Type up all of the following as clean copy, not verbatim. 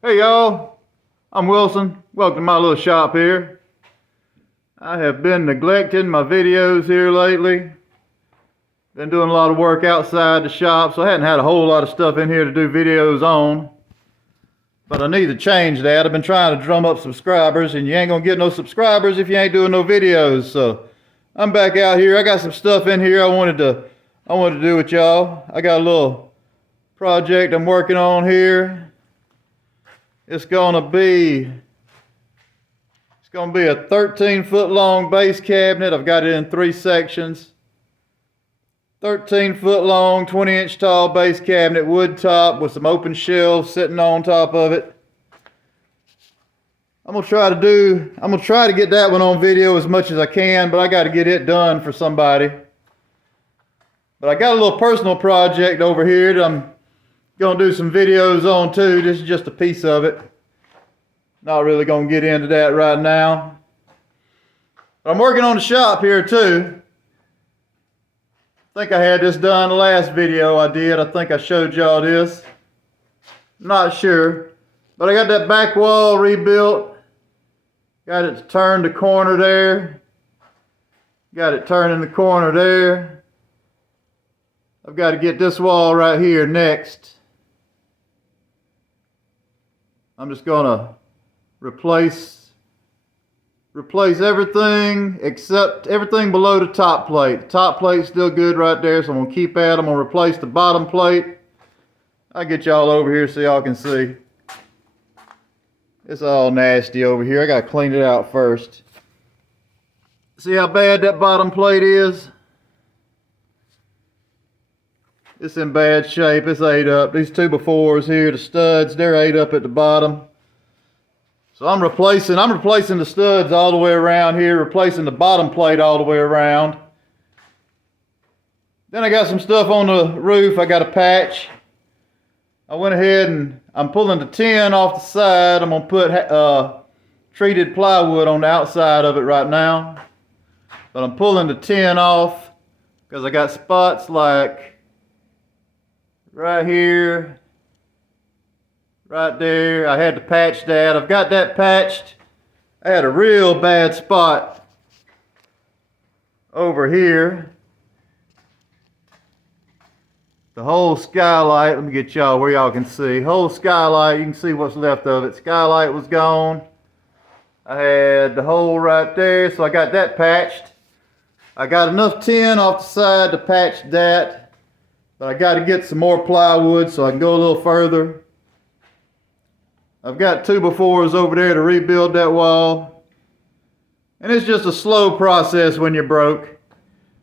Hey y'all, I'm Wilson. Welcome to my little shop here. I have been neglecting my videos here lately. Been doing a lot of work outside the shop, so I hadn't had a whole lot of stuff in here to do videos on. But I need to change that. I've been trying to drum up subscribers, and you ain't gonna get no subscribers if you ain't doing no videos. So I'm back out here. I got some stuff in here I wanted to do with y'all. I got a little project I'm working on here. It's gonna be a 13-foot long base cabinet. I've got it in 3 sections. 13-foot long, 20-inch tall base cabinet, wood top with some open shelves sitting on top of it. I'm gonna try to get that one on video as much as I can, but I got to get it done for somebody. But I got a little personal project over here that I'm gonna do some videos on too. This is just a piece of it. Not really gonna get into that right now. But I'm working on the shop here too. I think I had this done the last video I did. I think I showed y'all this. Not sure. But I got that back wall rebuilt. Got it to turn the corner there. Got it turning the corner there. I've got to get this wall right here next. I'm just gonna replace everything except everything below the top plate. The top plate's still good right there, so I'm gonna keep that. I'm gonna replace the bottom plate. I'll get y'all over here so y'all can see. It's all nasty over here. I gotta clean it out first. See how bad that bottom plate is? It's in bad shape. It's ate up. These 2x4s here, the studs, they're ate up at the bottom. So I'm replacing the studs all the way around here, replacing the bottom plate all the way around. Then I got some stuff on the roof I got to patch. I went ahead and I'm pulling the tin off the side. I'm going to put treated plywood on the outside of it right now. But I'm pulling the tin off because I got spots like right here, right there. I had to patch that. I've got that patched. I had a real bad spot over here. The whole skylight, let me get y'all where y'all can see. Whole skylight, you can see what's left of it. Skylight was gone. I had the hole right there, so I got that patched. I got enough tin off the side to patch that, but I got to get some more plywood so I can go a little further. I've got 2x4s over there to rebuild that wall. And it's just a slow process when you're broke.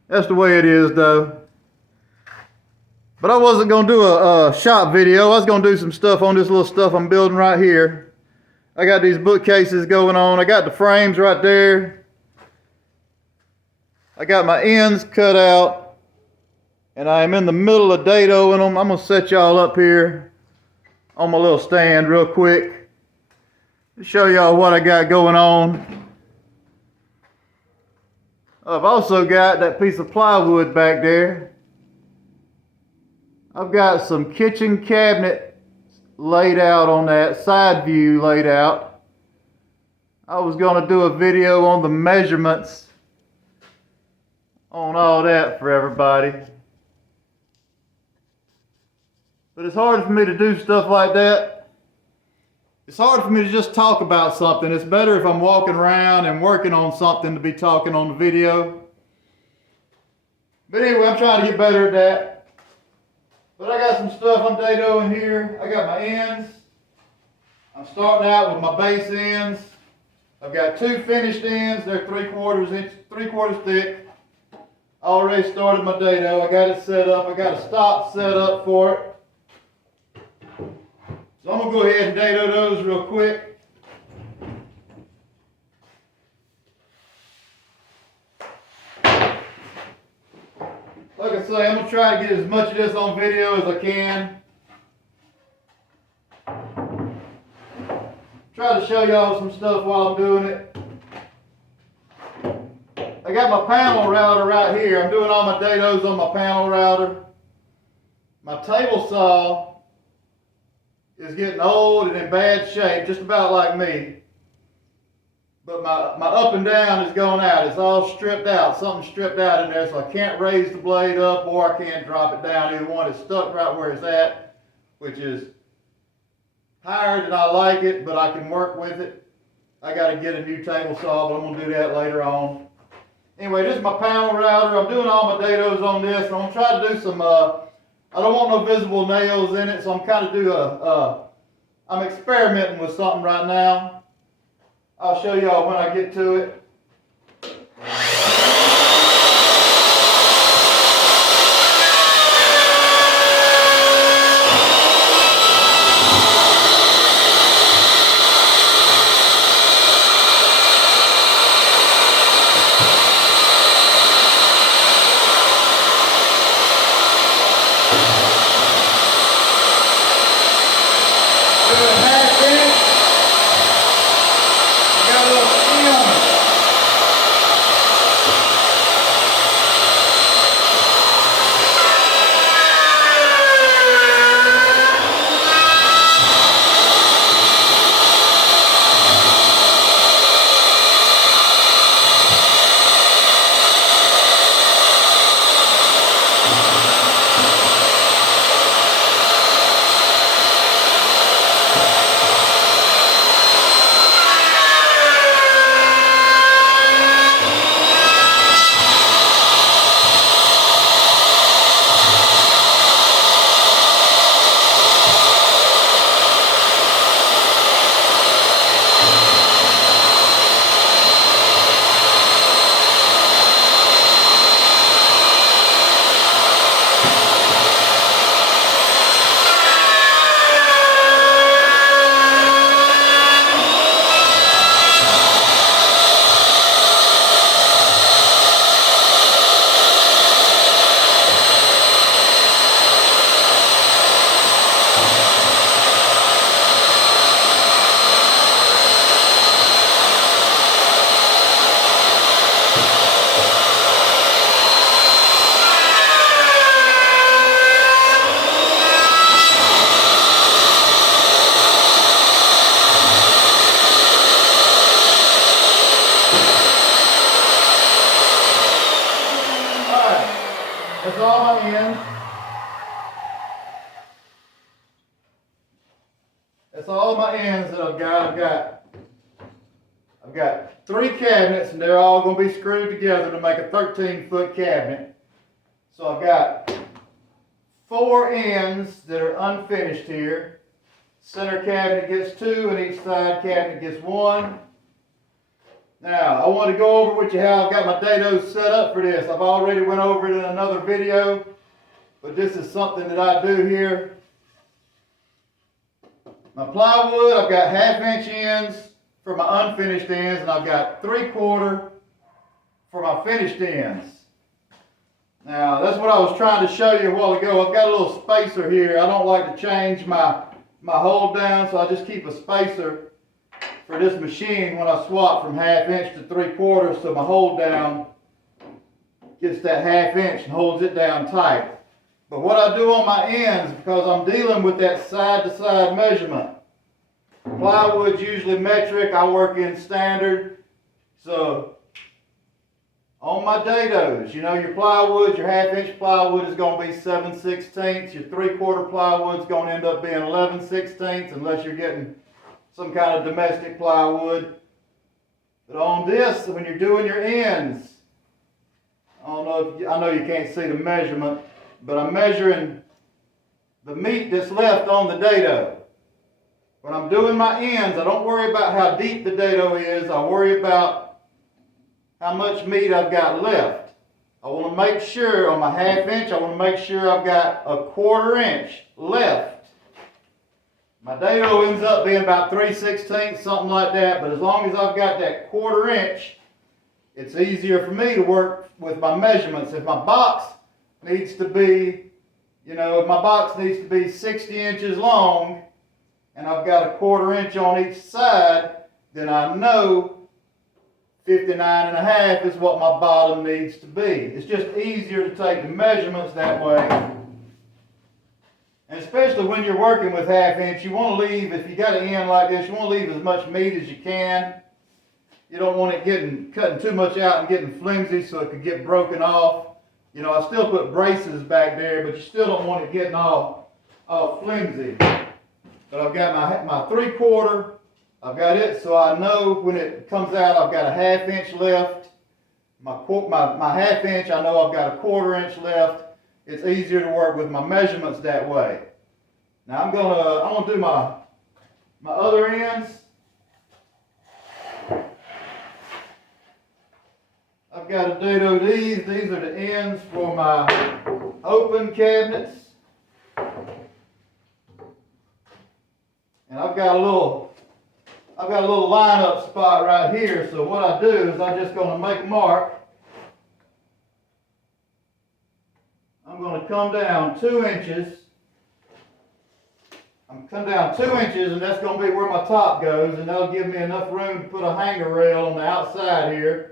That's the way it is though. But I wasn't going to do a shop video. I was going to do some stuff on this little stuff I'm building right here. I got these bookcases going on. I got the frames right there. I got my ends cut out. And I am in the middle of dadoing them. I'm going to set y'all up here on my little stand real quick to show y'all what I got going on. I've also got that piece of plywood back there. I've got some kitchen cabinet laid out on that, side view laid out. I was going to do a video on the measurements on all that for everybody. But it's hard for me to do stuff like that. It's hard for me to just talk about something. It's better if I'm walking around and working on something to be talking on the video. But anyway, I'm trying to get better at that. But I got some stuff I'm dadoing here. I got my ends. I'm starting out with my base ends. I've got 2 finished ends. They're 3/4 thick. I already started my dado. I got it set up. I got a stop set up for it. So I'm going to go ahead and dado those real quick. Like I say, I'm going to try to get as much of this on video as I can. Try to show y'all some stuff while I'm doing it. I got my panel router right here. I'm doing all my dados on my panel router. My table saw is getting old and in bad shape, just about like me. But my up and down is going out. It's all stripped out. Something's stripped out in there, so I can't raise the blade up or I can't drop it down. Either one is stuck right where it's at, which is higher than I like it, but I can work with it. I got to get a new table saw, but I'm going to do that later on. Anyway, this is my panel router. I'm doing all my dados on this. I'm going to try to do some, I don't want no visible nails in it, so I'm kind of I'm experimenting with something right now. I'll show y'all when I get to it. That's all my ends. That's all my ends that I've got. I've got 3 cabinets, and they're all going to be screwed together to make a 13-foot cabinet. So I've got 4 ends that are unfinished here. Center cabinet gets 2, and each side cabinet gets 1. Now, I want to go over with you how I've got my dados set up for this. I've already went over it in another video, but this is something that I do here. My plywood, I've got 1/2 inch ends for my unfinished ends, and I've got 3/4 for my finished ends. Now, that's what I was trying to show you a while ago. I've got a little spacer here. I don't like to change my hold down, so I just keep a spacer for this machine when I swap from 1/2 inch to 3/4, so my hold down gets that 1/2 inch and holds it down tight. But what I do on my ends, because I'm dealing with that side-to-side measurement, plywood's usually metric, I work in standard. So on my dados, you know, your plywood, your 1/2 inch plywood is going to be 7/16. Your 3/4 plywood is going to end up being 11/16 unless you're getting some kind of domestic plywood. But on this, when you're doing your ends, I know you can't see the measurement, but I'm measuring the meat that's left on the dado. When I'm doing my ends, I don't worry about how deep the dado is. I worry about how much meat I've got left. I want to make sure on my 1/2 inch, I want to make sure I've got a 1/4 inch left. My dado ends up being about 3/16, something like that, but as long as I've got that 1/4 inch, it's easier for me to work with my measurements. If my box needs to be, if my box needs to be 60 inches long, and I've got a 1/4 inch on each side, then I know 59.5 is what my bottom needs to be. It's just easier to take the measurements that way. And especially when you're working with 1/2 inch, you want to leave, if you got an end like this, you want to leave as much meat as you can. You don't want it cutting too much out and getting flimsy so it could get broken off. You know, I still put braces back there, but you still don't want it getting all flimsy. But I've got my 3/4, I've got it so I know when it comes out I've got a 1/2 inch left. My 1/2 inch, I know I've got a 1/4 inch left. It's easier to work with my measurements that way. Now I'm gonna do my other ends. I've got to do these. These are the ends for my open cabinets. And I've got a little line-up spot right here. So what I do is I'm just going to make a mark. I'm going to come down 2 inches. I'm come down 2 inches, and that's going to be where my top goes, and that'll give me enough room to put a hanger rail on the outside here.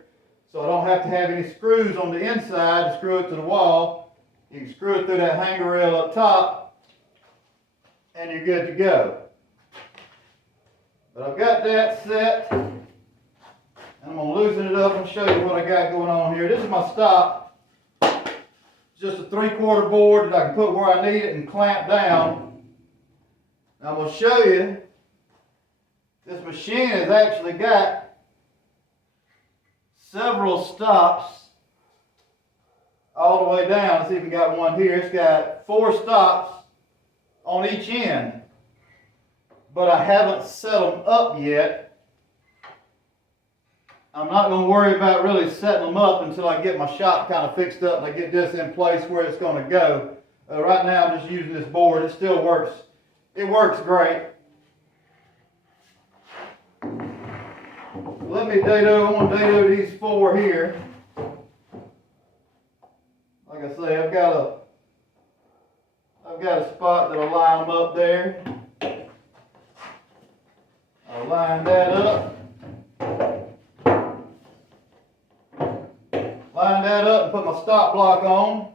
So I don't have to have any screws on the inside to screw it to the wall. You can screw it through that hanger rail up top, and you're good to go. But I've got that set, and I'm going to loosen it up and show you what I got going on here. This is my stop. It's just a 3/4 board that I can put where I need it and clamp down. Now I'm going to show you, this machine has actually got several stops all the way down. It's even got one here. It's got 4 stops on each end, but I haven't set them up yet. I'm not going to worry about really setting them up until I get my shop kind of fixed up and I get this in place where it's going to go. Right now I'm just using this board. It still works. It works great. Let me I'm going to dado these 4 here. Like I say, I've got a spot that'll line them up there. I'll line that up. Line that up and put my stop block on.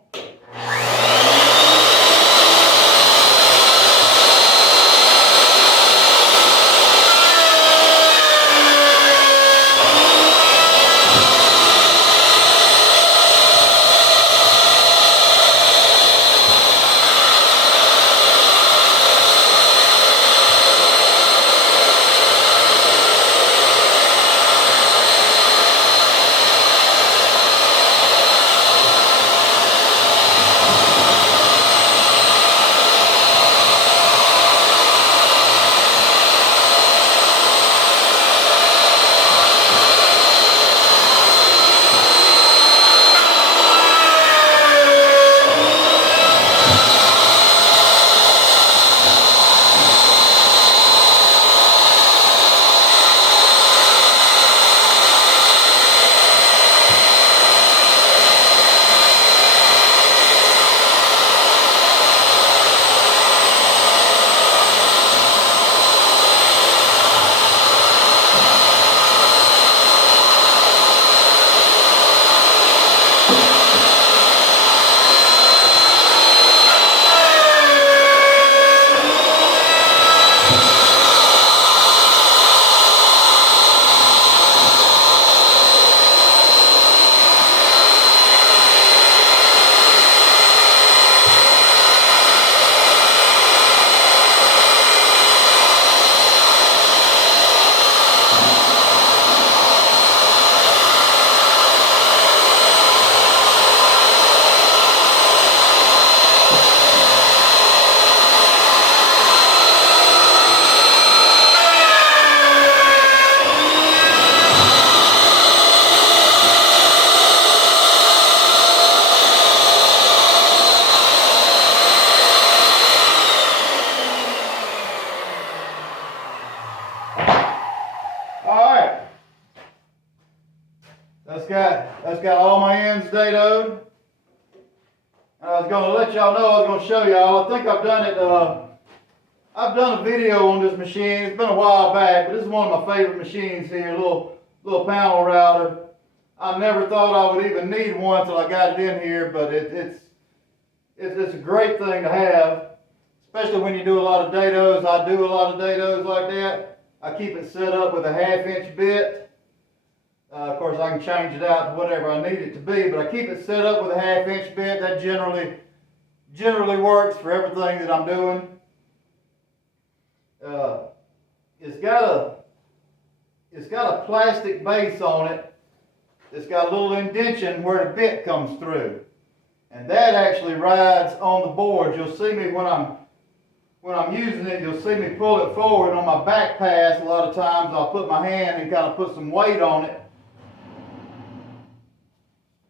That's got all my ends dadoed. I was going to let y'all know, I was going to show y'all. I think I've done it, I've done a video on this machine. It's been a while back, but this is one of my favorite machines here, little panel router. I never thought I would even need one until I got it in here, but it's a great thing to have, especially when you do a lot of dados. I do a lot of dados like that. I keep it set up with a 1/2 inch bit. Of course, I can change it out to whatever I need it to be, but I keep it set up with a 1/2 inch bit. That generally works for everything that I'm doing. It's got a plastic base on it. It's got a little indentation where the bit comes through, and that actually rides on the board. You'll see me when I'm using it. You'll see me pull it forward on my back pass. A lot of times I'll put my hand and kind of put some weight on it.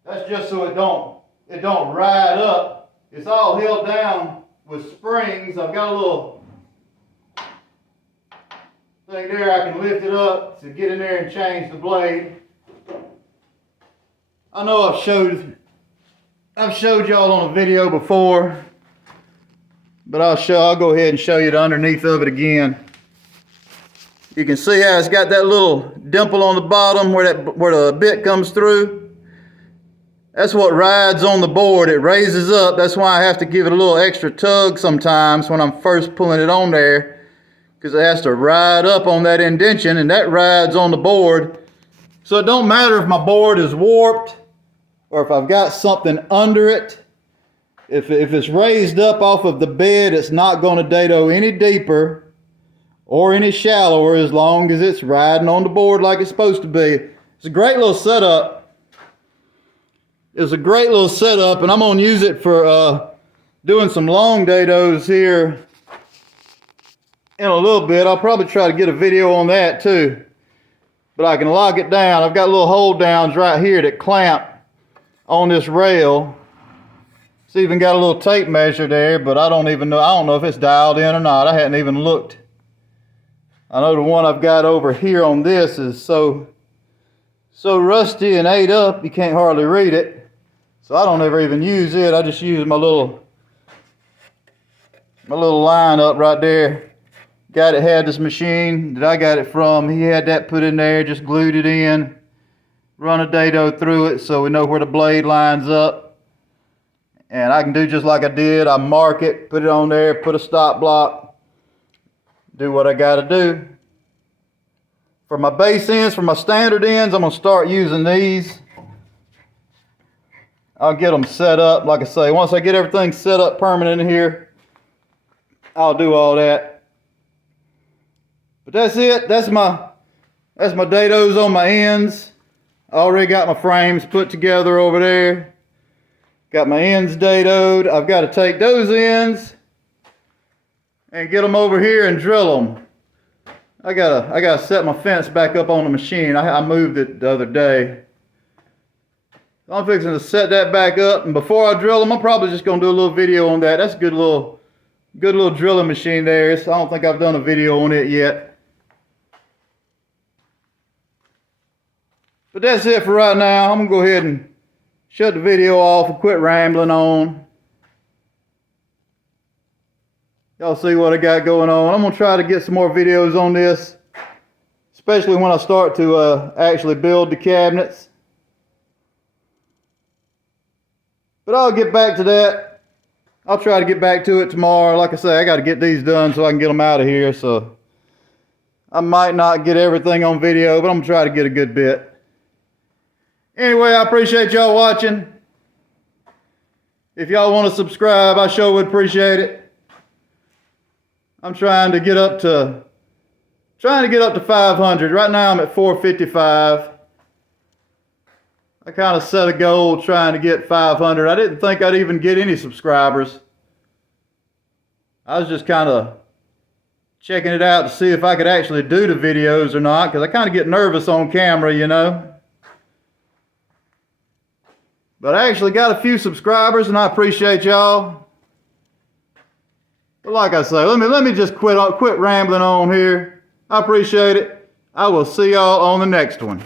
That's just so it don't ride up. It's all held down with springs. I've got a little thing there. I can lift it up to get in there and change the blade. I know I've showed y'all on a video before, but I'll go ahead and show you the underneath of it again. You can see how it's got that little dimple on the bottom where the bit comes through. That's what rides on the board. It raises up. That's why I have to give it a little extra tug sometimes when I'm first pulling it on there, because it has to ride up on that indentation, and that rides on the board. So it don't matter if my board is warped or if I've got something under it. If it's raised up off of the bed, it's not going to dado any deeper or any shallower as long as it's riding on the board like it's supposed to be. It's a great little setup. It's a great little setup, and I'm going to use it for doing some long dados here in a little bit. I'll probably try to get a video on that too. But I can lock it down. I've got little hold downs right here that clamp on this rail. It's even got a little tape measure there, but I don't know if it's dialed in or not. I hadn't even looked. I know the one I've got over here on this is so rusty and ate up you can't hardly read it. So I don't ever even use it. I just use my little line up right there. Guy that had this machine that I got it from, he had that put in there, just glued it in, run a dado through it so we know where the blade lines up. And I can do just like I did. I mark it, put it on there, put a stop block, do what I got to do. For my base ends, for my standard ends, I'm going to start using these. I'll get them set up, like I say. Once I get everything set up permanent in here, I'll do all that. But that's it. That's my dados on my ends. I already got my frames put together over there. Got my ends dadoed. I've got to take those ends and get them over here and drill them. I gotta set my fence back up on the machine. I moved it the other day. I'm fixing to set that back up, and before I drill them, I'm probably just gonna do a little video on that. That's a good little drilling machine there. I don't think I've done a video on it yet. But that's it for right now. I'm gonna go ahead and shut the video off and quit rambling on. Y'all see what I got going on. I'm gonna try to get some more videos on this, especially when I start to actually build the cabinets. But I'll get back to that. I'll try to get back to it tomorrow. Like I say, I got to get these done so I can get them out of here. So I might not get everything on video, but I'm going to try to get a good bit. Anyway, I appreciate y'all watching. If y'all want to subscribe, I sure would appreciate it. I'm trying to get up to 500. Right now I'm at 455. I kind of set a goal trying to get 500. I didn't think I'd even get any subscribers. I was just kind of checking it out to see if I could actually do the videos or not, because I kind of get nervous on camera, you know. But I actually got a few subscribers, and I appreciate y'all. But like I say, let me just quit rambling on here. I appreciate it. I will see y'all on the next one.